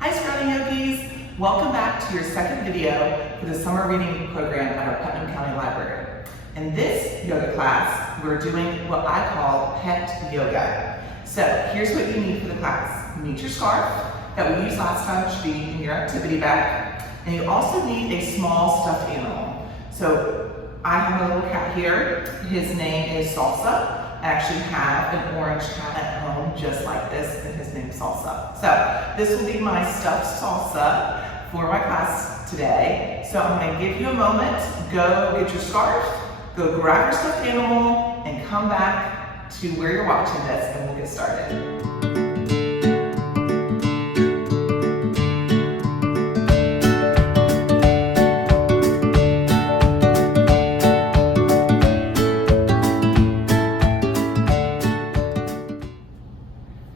Hi Scrawny Yogis! Welcome back to your second video for the summer reading program at our Putnam County Library. In this yoga class, we're doing what I call pet yoga. So here's what you need for the class. You need your scarf that we used last time, which should be in your activity bag. And you also need a small stuffed animal. So I have a little cat here. His name is Salsa. I actually have an orange cat at home just like this, and his name's Salsa. So this will be my stuffed Salsa for my class today. So I'm going to give you a moment, go get your scarf, go grab your stuffed animal, and come back to where you're watching this, and we'll get started.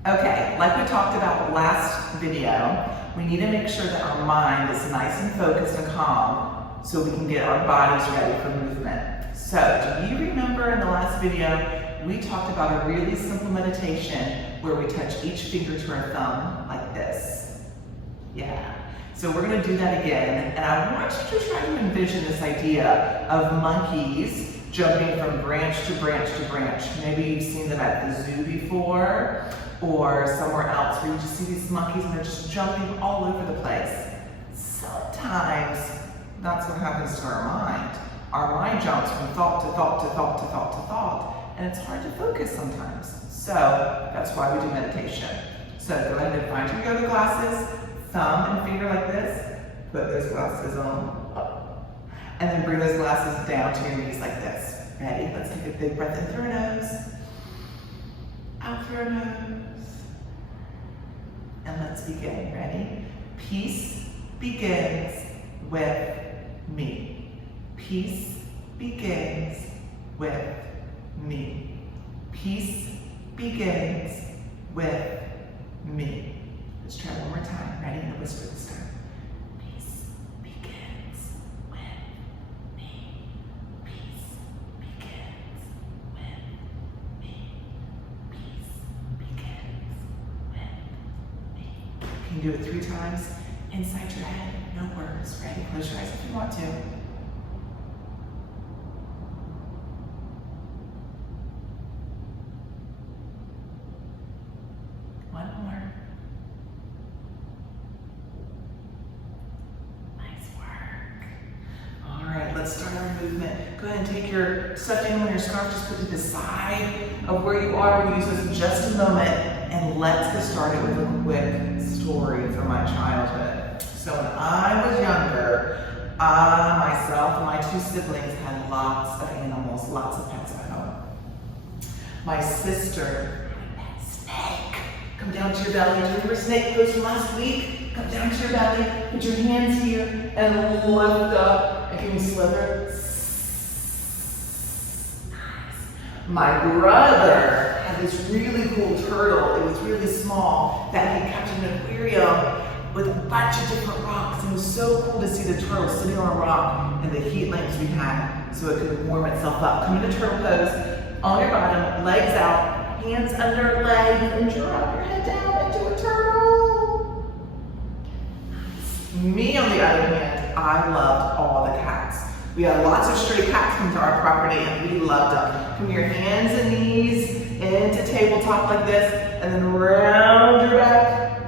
Okay, like we talked about last video, we need to make sure that our mind is nice and focused and calm so we can get our bodies ready for movement. So, do you remember in the last video, we talked about a really simple meditation where we touch each finger to our thumb like this? Yeah. So we're going to do that again, and I want you to try to envision this idea of monkeys jumping from branch to branch to branch. Maybe you've seen them at the zoo before, or somewhere else where you just see these monkeys and they're just jumping all over the place. Sometimes that's what happens to our mind. Our mind jumps from thought to thought to thought to thought to thought, and it's hard to focus sometimes. So that's why we do meditation. So go ahead and find your yoga glasses, thumb and finger like this, put those glasses on, and then bring those glasses down to your knees like this. Ready? Let's take a big breath in through our nose, out through our nose, and let's begin. Ready? Peace begins with me. Peace begins with me. Peace begins with me. Let's try one more time. Ready? And whisper this time. Peace begins with me. Peace begins with me. Peace begins with me. Can you do it 3 times inside your head? No words. Ready? Close your eyes if you want to. One more. Nice work. All right, let's start our movement. Go ahead and take your stuffed animal and your scarf, just put it to the side of where you are. We'll use this in just a moment, and let's get started with a quick story from my childhood. So when I was younger, I, myself, and my 2 siblings had lots of animals, lots of pets at home. My sister had a pet snake. Come down to your belly. Do you remember snake pose from last week? Come down to your belly, put your hands here, and lift up. And can you slither? Nice. My brother had this really cool turtle. It was really small that he kept in an aquarium with a bunch of different rocks. And it was so cool to see the turtle sitting on a rock and the heat lamps we had so it could warm itself up. Come into turtle pose, on your bottom, legs out, hands under legs, and drop your head down into a turtle. Me, on the other hand, I loved all the cats. We had lots of stray cats come to our property, and we loved them. Come your hands and knees into tabletop like this, and then round your back.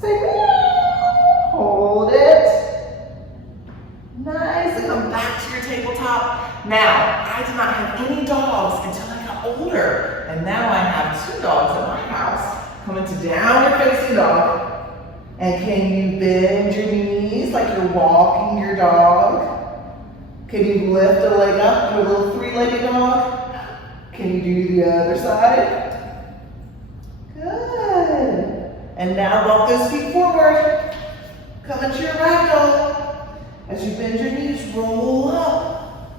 Say meow. Hold it. Nice. And come back to your tabletop. Now, I did not have any dogs until I got older. And now I have 2 dogs at my house. Come into downward facing dog. And can you bend your knees like you're walking your dog? Can you lift a leg up, do a little 3-legged dog? Can you do the other side? Good. And now walk those feet forward. Come into your ragdoll. As you bend your knees, roll up.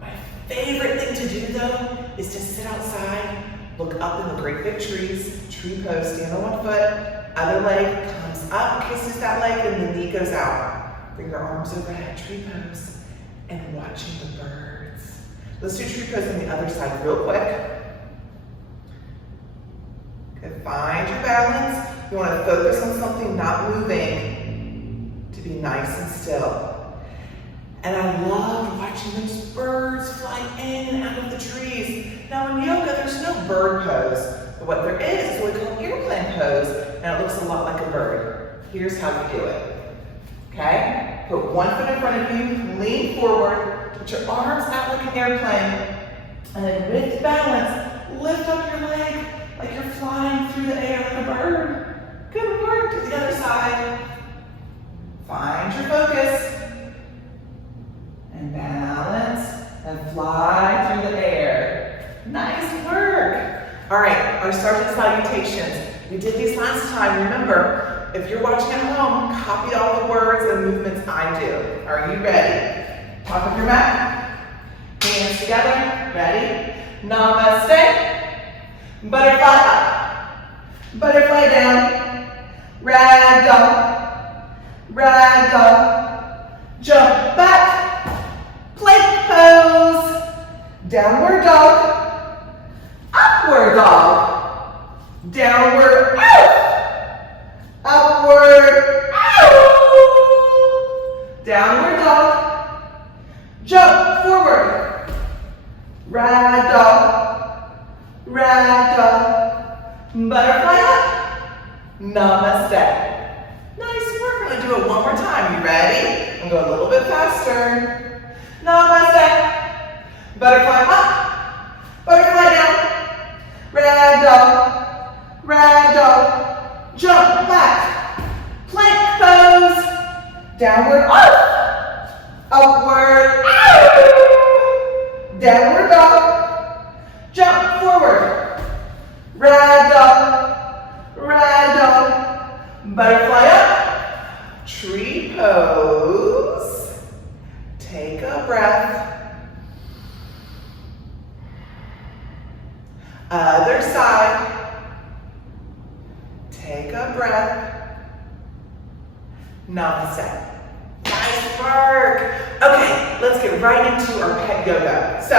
My favorite thing to do though is to sit outside, look up in the great big trees, tree pose, stand on one foot, other leg comes up, kisses that leg, and the knee goes out. Bring your arms overhead, tree pose, and watching the birds. Let's do tree pose on the other side real quick. Good. Find your balance. You want to focus on something, not moving. nice and still. And I love watching those birds fly in and out of the trees. Now in yoga, there's no bird pose, but what there is what we call airplane pose, and it looks a lot like a bird. Here's how you do it, okay? Put one foot in front of you, lean forward, put your arms out like an airplane, and then with balance, lift up your leg like you're flying through the air like a bird. Good work. To the other side. Find your focus. And balance and fly through the air. Nice work. All right, our sergeant salutations. We did these last time. Remember, if you're watching at home, copy all the words and movements I do. Are you ready? Top of your mat. Hands together. Ready? Namaste. Butterfly up. Butterfly down. Ragdoll. Ragdoll. Jump back. Plank pose. Downward dog. Upward dog. Downward out. Upward out. Downward dog. Jump forward. Ragdoll. Ragdoll. Butterfly up. Namaste. Nice work. We're going to do it one more time. You ready? And go a little bit faster. Namaste. Butterfly up. Butterfly down. Ragdoll. Ragdoll. Jump back. Plank pose. Downward up. Upward out. Downward dog. Jump forward. Ragdoll. Ragdoll. Butterfly up. Tree pose. Take a breath. Other side. Take a breath. Namaste. Nice work. Okay, let's get right into our pet yoga. So,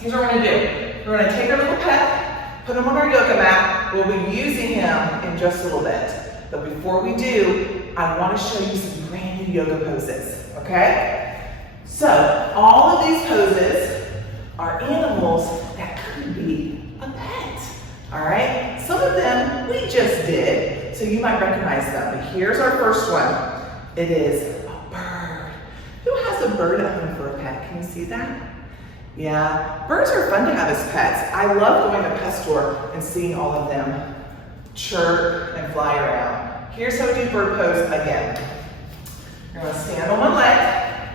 here's what we're going to do. We're going to take our little pet, put him on our yoga mat. We'll be using him in just a little bit. But before we do, I want to show you some brand new yoga poses, okay? So, all of these poses are animals that could be a pet, all right? Some of them we just did, so you might recognize them. But here's our first one. It is a bird. Who has a bird at home for a pet? Can you see that? Yeah, birds are fun to have as pets. I love going to the pet store and seeing all of them chirp and fly around. Here's how we do bird pose again. You're going to stand on one leg.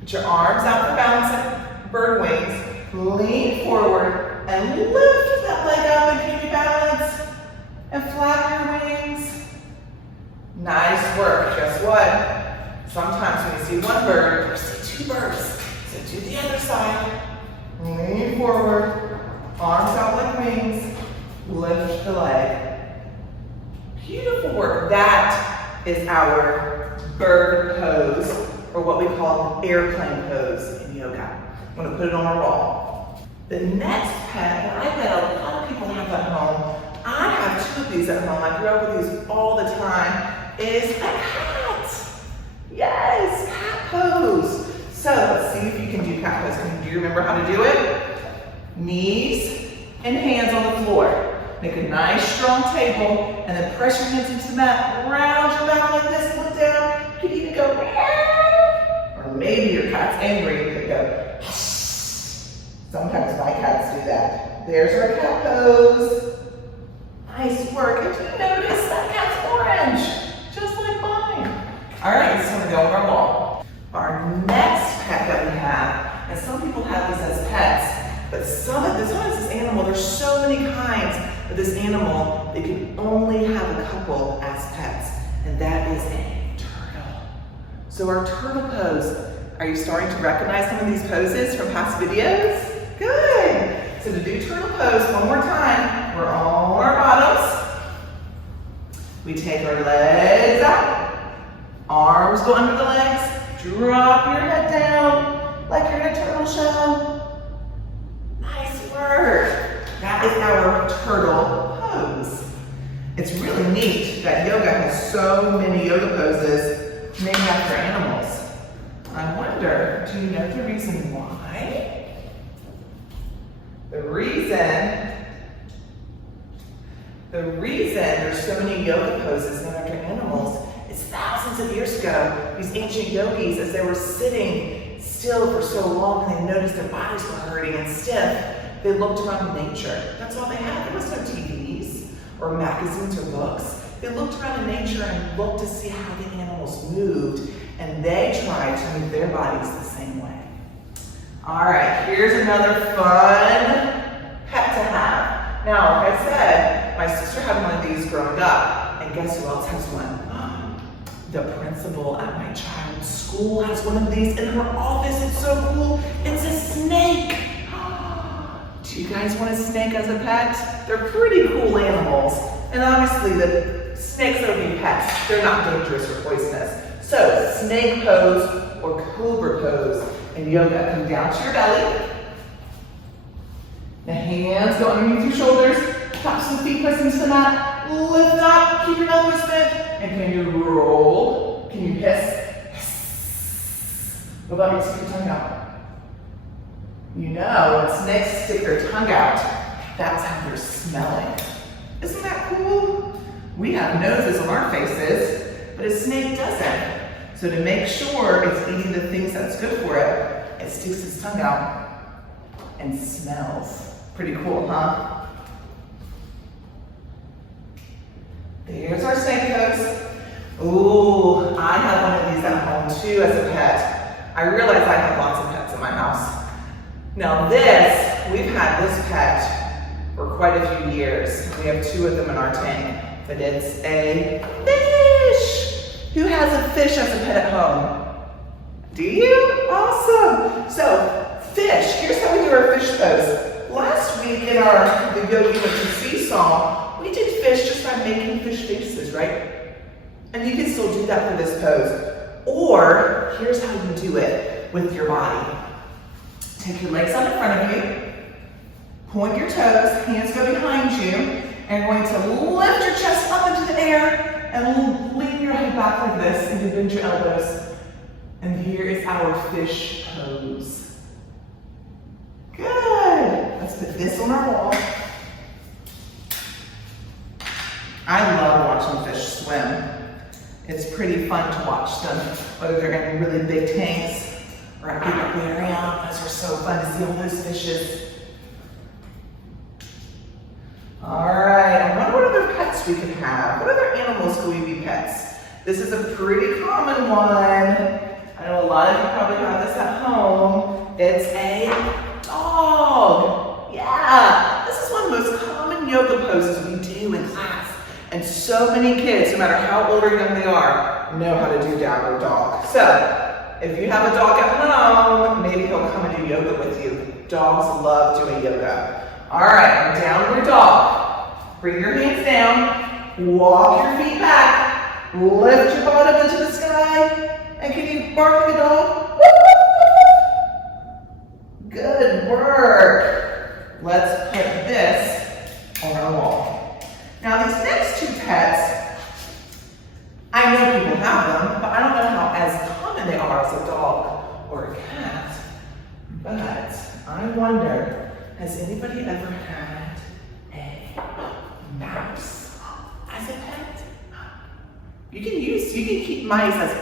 Put your arms out for balance, bird wings. Lean forward and lift that leg up and keep your balance. And flap your wings. Nice work. Guess what? Sometimes when you see one bird, you see two birds. So do the other side. Lean forward. Arms out like wings. Lift the leg. Beautiful work. That is our bird pose, or what we call an airplane pose in yoga. I'm going to put it on our wall. The next pet that I bet a lot of people have at home, I have two of these at home. I grew up with these all the time, is a cat. Yes, cat pose. So let's see if you can do cat pose. Do you remember how to do it? Knees and hands on the floor. Make a nice strong table and then press your hands into the mat. Round your back like this, look down. You can even go meow. Or maybe your cat's angry, you could go sometimes my cats do that. There's our cat pose. Nice work. If you notice, that cat's orange, just like mine. All right, it's gonna go on our wall. Our next pet that we have, and some people have these as pets, but some of this animal, there's so many kinds of this animal, they can only have a couple as pets, and that is a turtle. So our turtle pose, are you starting to recognize some of these poses from past videos? Good. So to do turtle pose one more time, we're on our bottoms. We take our legs out, arms go under the legs, drop your head down like you're in a turtle shell. Nice work. That is our turtle pose. It's really neat that yoga has so many yoga poses. Maybe like your animals. I wonder, do you know the reason why? The reason there's so many yoga poses named after animals is thousands of years ago, these ancient yogis, as they were sitting still for so long and they noticed their bodies were hurting and stiff, they looked around nature. That's all they had. There was no TVs or magazines or books. They looked around in nature and looked to see how the animals moved, and they tried to move their bodies the same way. All right, here's another fun pet to have. Now, like I said, my sister had one of these growing up, and guess who else has one? The principal at my child's school has one of these in her office. It's so cool. It's a snake. Do you guys want a snake as a pet? They're pretty cool animals. And obviously the snakes that would be pets, they're not dangerous or poisonous. So snake pose or cobra pose in yoga. Come down to your belly. The hands go underneath your shoulders. Tops of the feet pressing to the mat. Lift up, keep your elbows bent. And can you roll? Can you hiss? What about you stick your tongue out? You know, when snakes stick their tongue out, that's how they're smelling. Isn't that cool? We have noses on our faces, but a snake doesn't. So to make sure it's eating the things that's good for it, it sticks its tongue out and smells. Pretty cool, huh? There's our snake pose. Ooh, I have one of these at home too as a pet. I realize I have lots of pets in my house. Now we've had this pet for quite a few years. We have 2 of them in our tank, but it's a fish. Who has a fish as a pet at home? Do you? Awesome. So fish, here's how we do our fish pose. Last week in the Yogi went to seesaw, we did fish just by making fish faces, right? And you can still do that for this pose. Or here's how you do it with your body. Take your legs out in front of you, point your toes, hands go behind you, and you're going to lift your chest up into the air and lean your head back like this and bend your elbows. And here is our fish pose. Good. Let's put this on our wall. I love watching fish swim. It's pretty fun to watch them, whether they're in really big tanks or a big aquarium. Those are so fun to see all those fishes. All right, I wonder what other pets we can have. What other animals could we be pets? This is a pretty common one. I know a lot of you probably have this at home. It's a dog. Yeah, this is one of the most common yoga poses we do in class. And so many kids, no matter how old or young they are, know how to do downward dog. So, if you have a dog at home, maybe he'll come and do yoga with you. Dogs love doing yoga. All right, downward dog. Bring your hands down, walk your feet back, lift your butt up into the sky, and can you bark like a dog? Good work. Let's put this on our wall. Now these next 2 pets, I know people have them, but I don't know how as common they are as a dog or a cat. But I wonder, has anybody ever had a mouse as a pet? You can keep mice as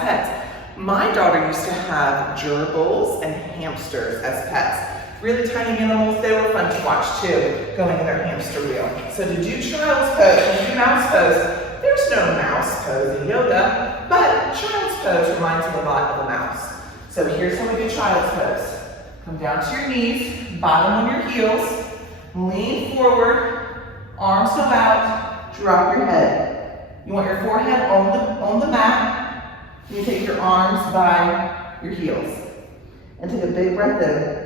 pets. My daughter used to have gerbils and hamsters as pets. Really tiny animals, they were fun to watch too, going in their hamster wheel. So to do child's pose and do mouse pose, there's no mouse pose in yoga, but child's pose reminds me a lot of a mouse. So here's how we do child's pose. Come down to your knees, bottom on your heels, lean forward, arms go out, drop your head. You want your forehead on the mat. You take your arms by your heels. And take a big breath in.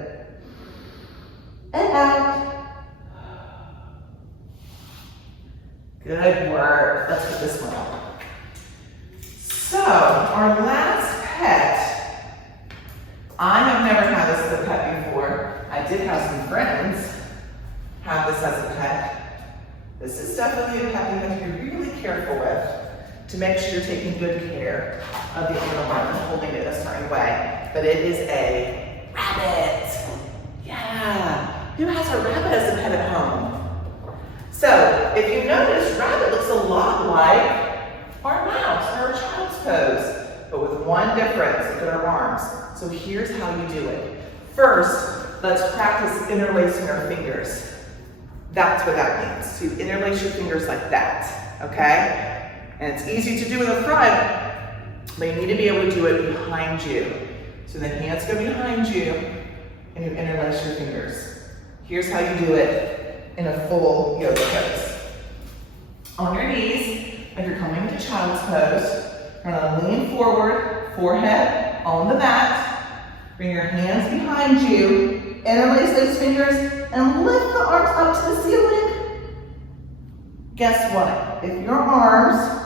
And out. Good work. Let's put this one on. So, our last pet. I have never had this as a pet before. I did have some friends have this as a pet. This is definitely a pet you have to be really careful with. to make sure you're taking good care of the animal and holding it a certain way. But it is a rabbit. Yeah, who has a rabbit as a pet at home? So, if you notice, rabbit looks a lot like our mouse or our child's pose, but with one difference. Look at our arms. So here's how you do it. First, let's practice interlacing our fingers. That's what that means. So you interlace your fingers like that, okay? And it's easy to do in the front, but you need to be able to do it behind you. So the hands go behind you, and you interlace your fingers. Here's how you do it in a full yoga pose. On your knees, if you're coming into child's pose, you're gonna lean forward, forehead on the mat, bring your hands behind you, interlace those fingers, and lift the arms up to the ceiling. Guess what? If your arms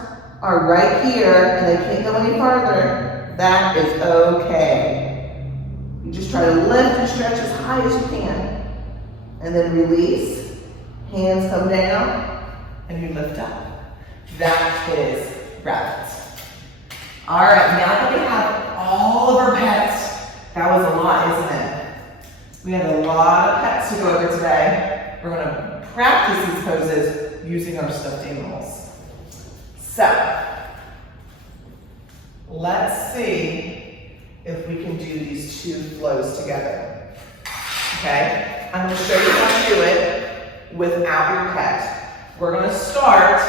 are right here and they can't go any farther, that is okay. You just try to lift and stretch as high as you can. And then release. Hands come down, and you lift up. That is rabbit. All right, now that we have all of our pets, that was a lot, isn't it? We had a lot of pets to go over today. We're gonna practice these poses using our stuffed animals. So, let's see if we can do these two flows together. Okay, I'm gonna show you how to do it without your pet. We're gonna start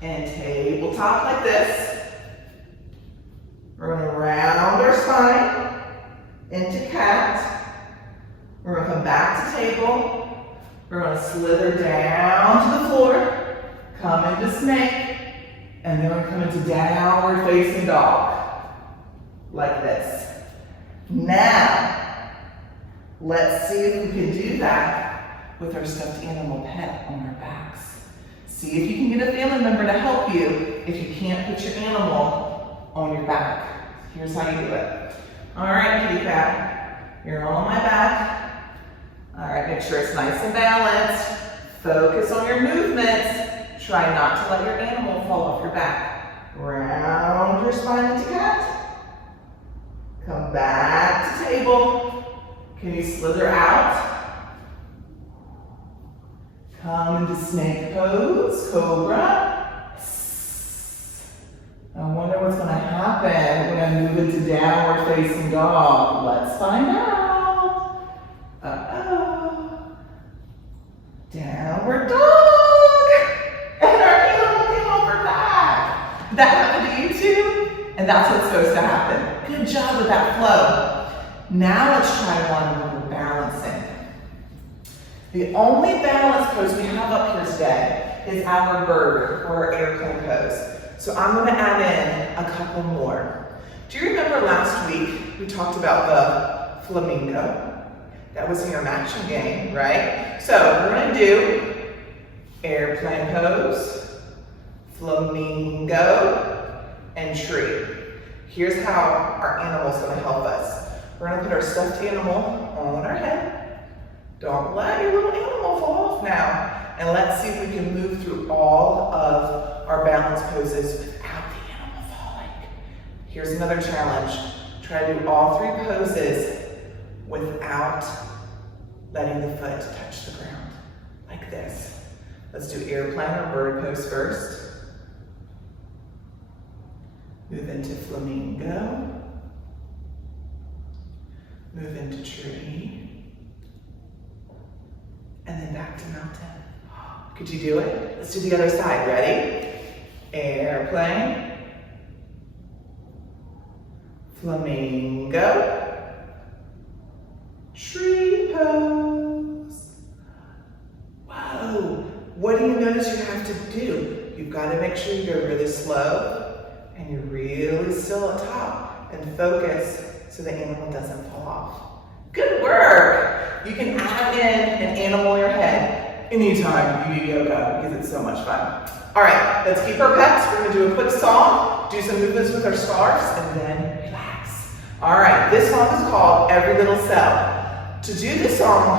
in tabletop like this. We're gonna round our spine into cat. We're gonna come back to table. We're gonna slither down to the floor, come into snake, and then we're gonna come into downward facing dog, like this. Now, let's see if we can do that with our stuffed animal pet on our backs. See if you can get a family member to help you if you can't put your animal on your back. Here's how you do it. All right, kitty cat, you're on my back. All right, make sure it's nice and balanced. Focus on your movements. Try not to let your animal fall off your back. Round your spine into cat. Come back to table. Can you slither out? Come into snake pose, cobra. I wonder what's gonna happen when I move into downward facing dog. Let's find out. Uh-oh. Downward dog. And our animal came off her back. That happened to you too? And that's what's supposed to happen. Good job with that flow. Now let's try one where we're balancing. The only balance pose we have up here today is our bird or our airplane pose. So I'm going to add in a couple more. Do you remember last week we talked about the flamingo? That was in your matching game, right? So we're going to do airplane pose, flamingo, and tree. Here's how our animal is going to help us. We're going to put our stuffed animal on our head. Don't let your little animal fall off now. And let's see if we can move through all of our balance poses without the animal falling. Here's another challenge. Try to do all three poses without letting the foot touch the ground, like this. Let's do airplane or bird pose first. Move into flamingo. Move into tree. And then back to mountain. Could you do it? Let's do the other side. Ready? Airplane. Flamingo. Tree pose. Whoa. What do you notice you have to do? You've got to make sure you go really slow and you're really still at top and focus so the animal doesn't fall off. Good work. You can add in an animal in your head anytime you do yoga because it's so much fun. All right, let's keep our pets. We're going to do a quick song, do some movements with our scarves, and then relax. All right, this song is called Every Little Cell. To do this song,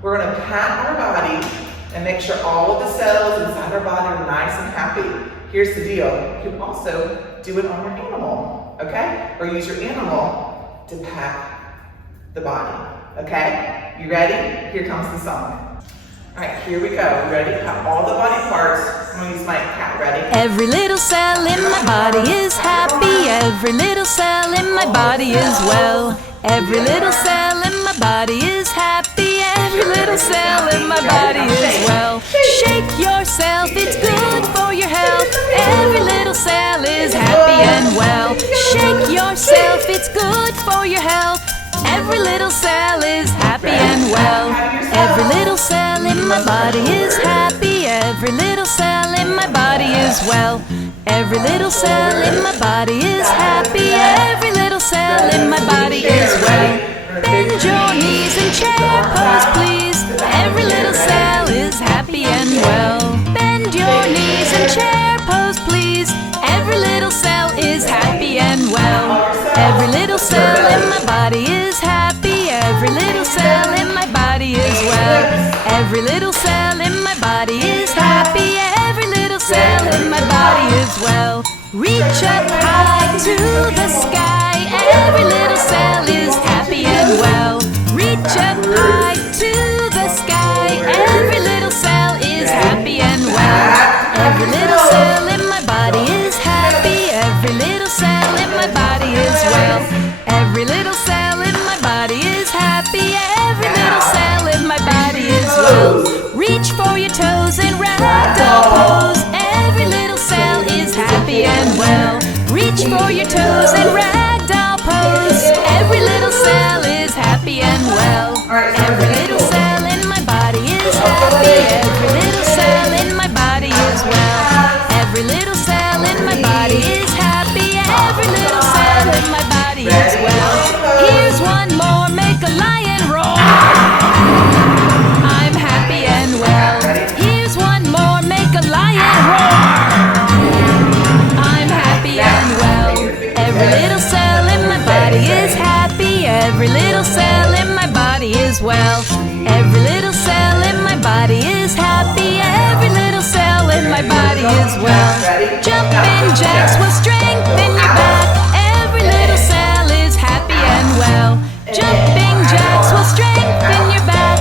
we're going to pat our body and make sure all of the cells inside our body are nice and happy. here's the deal. You can also do it on your animal, okay? Or use your animal to pack the body, okay? You ready? Here comes the song. All right, here we go. Ready? Have all the body parts. I'm gonna use my cat. Ready? Every little cell in my body is happy. Every little cell in my body is well. Every little cell in my body is happy. Every little cell in my body is well. Shake yourself, it's good for your health. Every little cell is happy and well. Shake yourself, it's good for your health. Every little cell is happy and well. Every little cell in my body is happy. Every little cell in my body is well. Every little cell in my body is happy. Every little cell in my body is well. Bend your knees and chair pose, please. Every little cell is happy and well. Bend your knees and chair pose, please. Every little cell is happy and well. Every little cell in my body is happy. Every little cell in my body is well. Every little cell in my body is happy. Every little cell in my body is well. Reach up high to the sky. Every little cell is happy and well. Reach up high to the sky. Every little cell is happy and well. Every little cell in my body is happy. Every little cell in my body is well. Every little cell in my body is happy. Every little cell in my body is well. Reach for your toes and ragdoll pose. Every little cell is happy and well. Reach for your toes and ragdoll pose. Every little cell is happy and well. Every little cell in my body is happy. Every little cell in my body is well. Every little cell in my body is happy. Every little cell in my body is well. Here's one more, make a lion roar. I'm happy and well. Here's one more, make a lion roar. I'm happy and well. Every little cell in my body is happy. Every little cell in my body is well. Every little cell in my body is happy. Every little cell in my body is well. Jumping jacks will strengthen your back. Every little cell is happy and well. Jumping jacks will strengthen your back.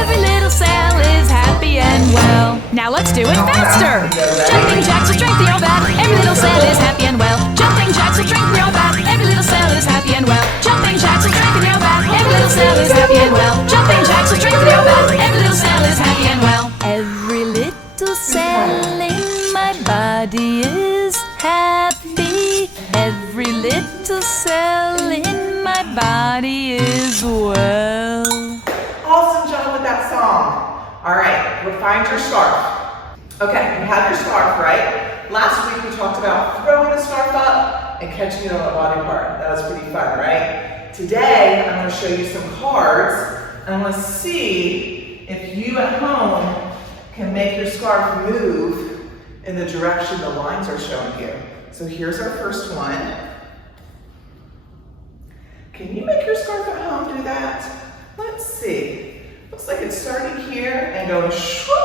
Every little cell is happy and well. Now let's do it faster. Jumping jacks will strengthen your back. Every little cell is happy and well. Jumping jacks will strengthen your back. Every little cell is happy and well. Jumping jacks will strengthen your back. Every little cell is happy and well. Jumping jacks will strengthen your back. Every little cell is happy and well. Every little cell in my body is happy. Every little cell in my body is well. Awesome job with that song. All right, we'll find your scarf. Okay, you have your scarf, right? Last week we talked about throwing the scarf up and catching it on a body part. That was pretty fun, right? Today, I'm going to show you some cards, and I want to see if you at home can make your scarf move in the direction the lines are showing you. So here's our first one. Can you make your scarf at home do that? Let's see. Looks like it's starting here and going swoop.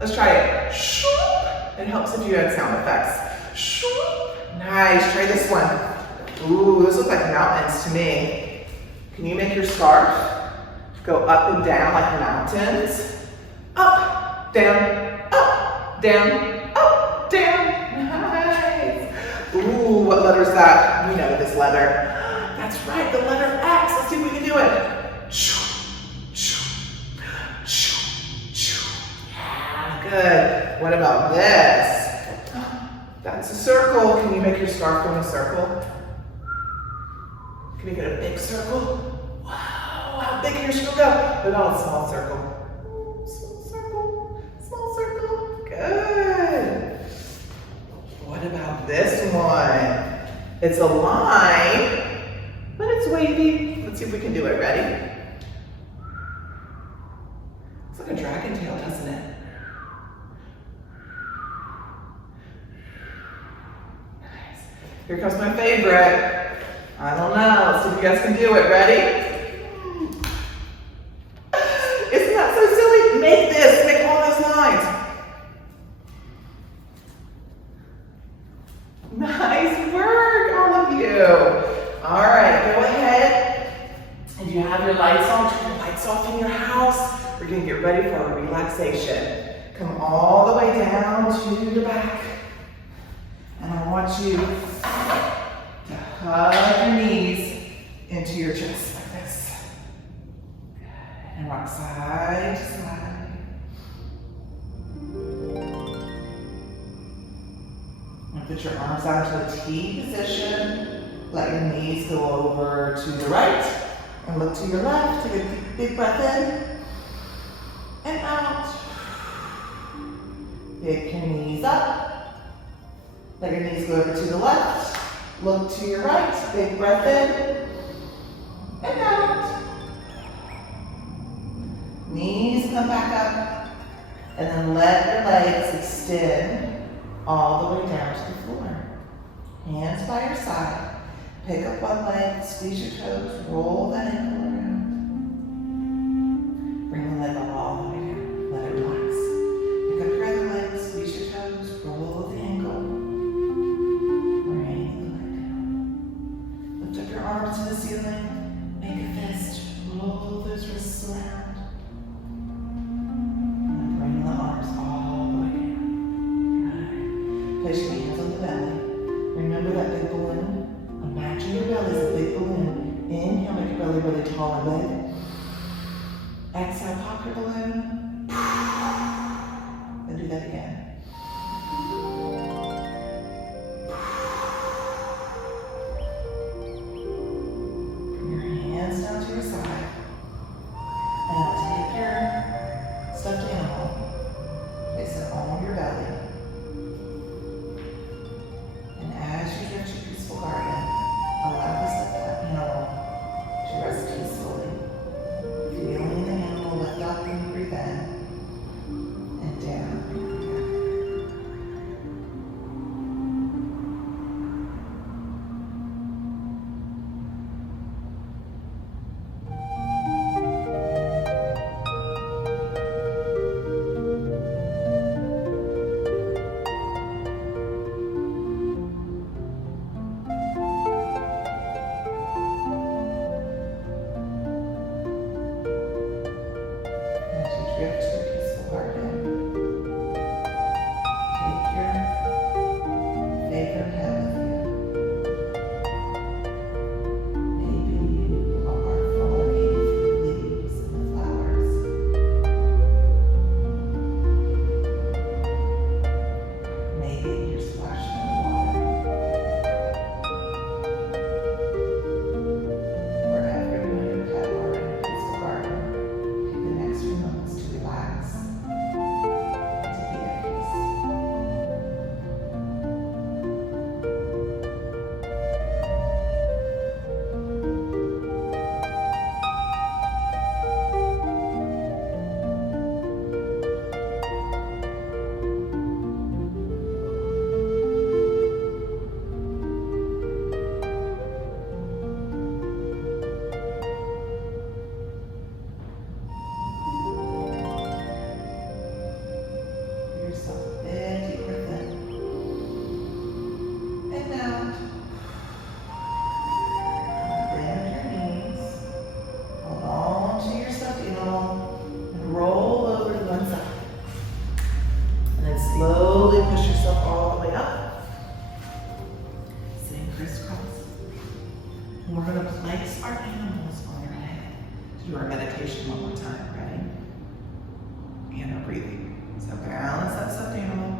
Let's try it. Swoop. It helps if you add sound effects. Swoop. Nice. Try this one. Ooh, those look like mountains to me. Can you make your scarf go up and down like mountains? Up, down, up, down, up, down. Nice. Ooh, what letter is that? We know this letter. That's right, the letter X. Let's see if we can do it. Yeah, good. What about this? That's a circle. Can you make your scarf go in a circle? Can you get a big circle? Wow, how big can your circle go? What about a small circle? Small circle, small circle. Good. What about this one? It's a line, but it's wavy. Let's see if we can do it. Ready? It's like a dragon tail, doesn't it? Nice. Here comes my favorite. I don't know. Let's see if you guys can do it. Ready? Isn't that so silly? Make this. Make all those lines. Nice work, all of you. All right, go ahead. And you have your lights on. Turn your lights off in your house. We're going to get ready for our relaxation. Come all the way down to your back. And I want you to hug your knees into your chest like this. And rock side to side. And put your arms out to a T position. Let your knees go over to the right. And look to your left. Take a big breath in. And out. Pick your knees up. Let your knees go over to the left. Look to your right. Big breath in. And out. Knees come back up. And then let your legs extend all the way down to the floor. Hands by your side. Pick up one leg, squeeze your toes, roll that ankle around. Bring the leg all the way down. Let it relax. Pick up your other leg, squeeze your toes, roll the ankle. Bring the leg down. Lift up your arms to the ceiling. Make a fist. Roll those wrists around. And bring the arms all the way down. Good. Place your hands on the belly. Remember that big balloon? Imagine your belly is a big balloon. Inhale, make your belly really tall and big. Exhale, pop your balloon. And do that again. Bring your hands down to your side. And now take your stuffed animal. Place it on your belly. And as you drift your peaceful garden, allow the stuffed animal to rest peacefully. Feeling the animal lift up when you breathe in and down when you breathe out. Drift to the peaceful garden. Take your favorite pet with you. Maybe you are following through the leaves and the flowers. Maybe you're splashing in the water. Wherever you and your pet are in a peaceful garden, take the next few moments to relax, to be at peace. Give yourself a big deep breath in and out. Bend your knees, hold on to your stuffed animal, and roll over to one side. And then slowly push yourself all the way up. Sitting crisscross. And we're going to place our animals on your head to do our meditation one more time. Ready? And our breathing. So balance that stuffed animal.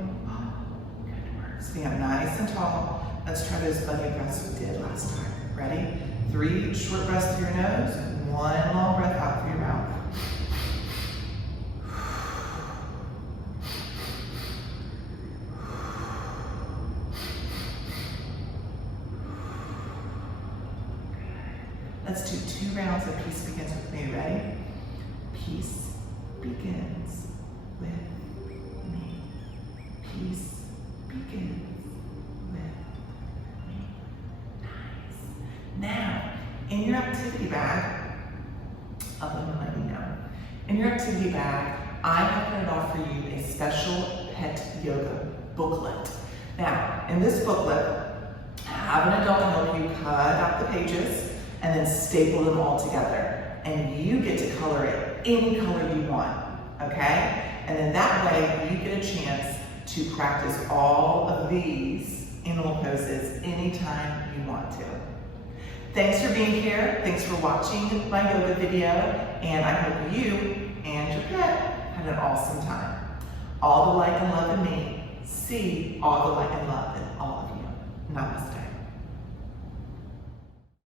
Good work. Stand nice and tall. Let's try those bunny breaths we did last time. Ready? 3 short breaths through your nose and 1 long breath out through your mouth. Let's do 2 rounds of Peace Begins with me. Ready? Peace begins with me. Peace begins with me. Nice. Now, in your activity bag, I'll let you know. In your activity bag, I have printed off for you a special pet yoga booklet Now, in this booklet, have an adult help you cut out the pages and then staple them all together. And you get to color it any color you want, okay? And then that way you get a chance to practice all of these animal poses anytime you want to. Thanks for being here. Thanks for watching my yoga video. And I hope you and your pet had an awesome time. All the light and love in me. See all the light and love in all of you. Namaste.